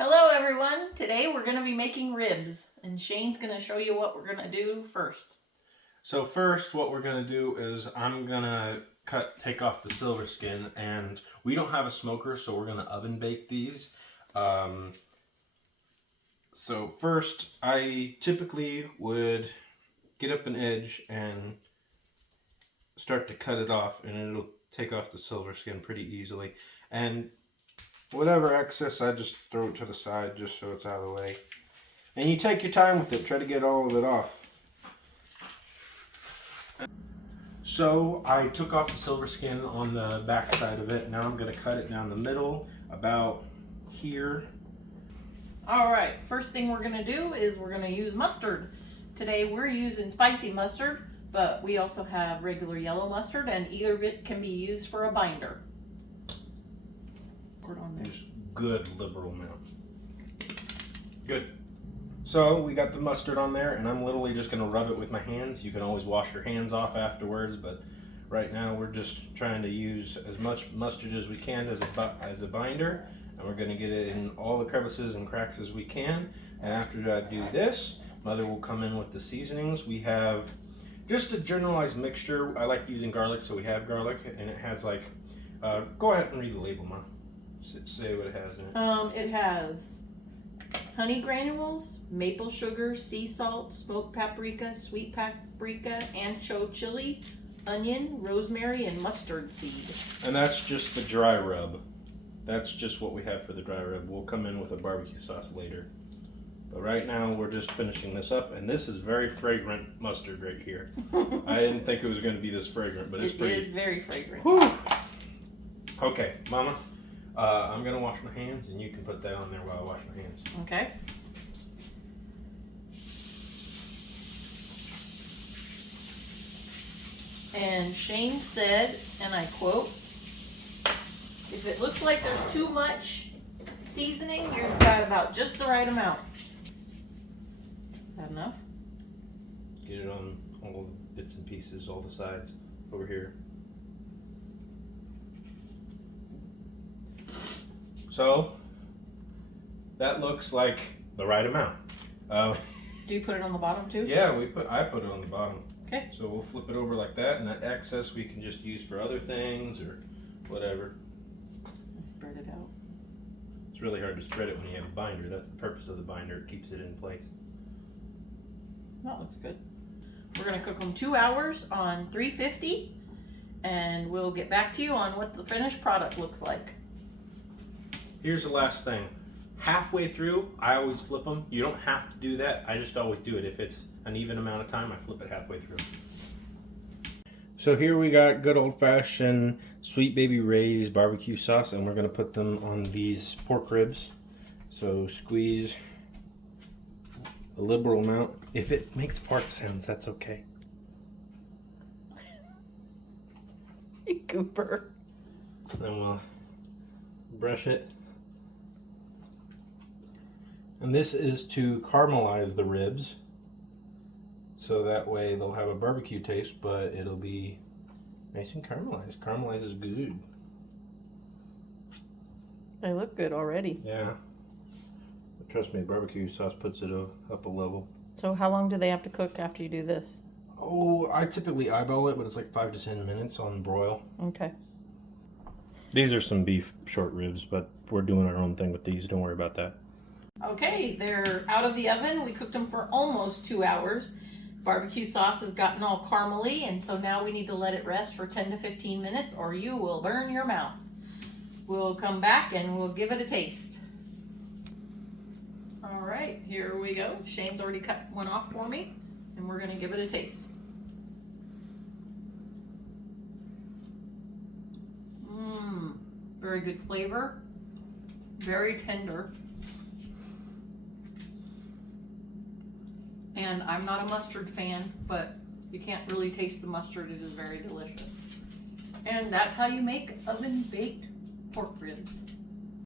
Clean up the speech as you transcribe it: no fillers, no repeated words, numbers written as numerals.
Hello everyone! Today we're going to be making ribs and Shane's going to show you what we're going to do first. So first what we're going to do is I'm going to take off the silver skin, and we don't have a smoker, so we're going to oven bake these. So first I typically would get up an edge and start to cut it off, and it'll take off the silver skin pretty easily. And whatever excess, I just throw it to the side just so it's out of the way. And you take your time with it, try to get all of it off. So I took off the silver skin on the back side of it. Now I'm going to cut it down the middle, about here. Alright, first thing we're going to do is we're going to use mustard. Today we're using spicy mustard, but we also have regular yellow mustard, and either of it can be used for a binder. Just good liberal amount. Good. So we got the mustard on there, and I'm literally just going to rub it with my hands. You can always wash your hands off afterwards, but right now we're just trying to use as much mustard as we can as a binder, and we're going to get it in all the crevices and cracks as we can. And after I do this, Mother will come in with the seasonings. We have just a generalized mixture. I like using garlic, so we have garlic, and it has like, go ahead and read the label, Mom. Say what it has in it. It has honey granules, maple sugar, sea salt, smoked paprika, sweet paprika, ancho chili, onion, rosemary, and mustard seed. And that's just the dry rub. That's just what we have for the dry rub. We'll come in with a barbecue sauce later. But right now we're just finishing this up, and this is very fragrant mustard right here. I didn't think it was going to be this fragrant, but it's pretty. It is very fragrant. Whew. Okay, Mama. I'm going to wash my hands, and you can put that on there while I wash my hands. Okay. And Shane said, and I quote, "If it looks like there's too much seasoning, you've got about just the right amount." Is that enough? Get it on all the bits and pieces, all the sides over here. So that looks like the right amount. Do you put it on the bottom too? Yeah, I put it on the bottom. Okay. So we'll flip it over like that, and that excess we can just use for other things or whatever. Spread it out. It's really hard to spread it when you have a binder. That's the purpose of the binder. It keeps it in place. That looks good. We're going to cook them 2 hours on 350, and we'll get back to you on what the finished product looks like. Here's the last thing. Halfway through, I always flip them. You don't have to do that. I just always do it. If it's an even amount of time, I flip it halfway through. So here we got good old-fashioned Sweet Baby Ray's barbecue sauce, and we're going to put them on these pork ribs. So squeeze a liberal amount. If it makes fart sounds, that's okay. Cooper. Then we'll brush it. And this is to caramelize the ribs, so that way they'll have a barbecue taste, but it'll be nice and caramelized. Caramelize is good. They look good already. Yeah. But trust me, barbecue sauce puts it up a level. So how long do they have to cook after you do this? Oh, I typically eyeball it, but it's like 5 to 10 minutes on broil. Okay. These are some beef short ribs, but we're doing our own thing with these. Don't worry about that. Okay, they're out of the oven. We cooked them for almost 2 hours. Barbecue sauce has gotten all caramely, and so now we need to let it rest for 10 to 15 minutes or you will burn your mouth. We'll come back and we'll give it a taste. All right, here we go. Shane's already cut one off for me, and we're going to give it a taste. Very good flavor. Very tender. And I'm not a mustard fan, but you can't really taste the mustard. It is very delicious. And that's how you make oven-baked pork ribs.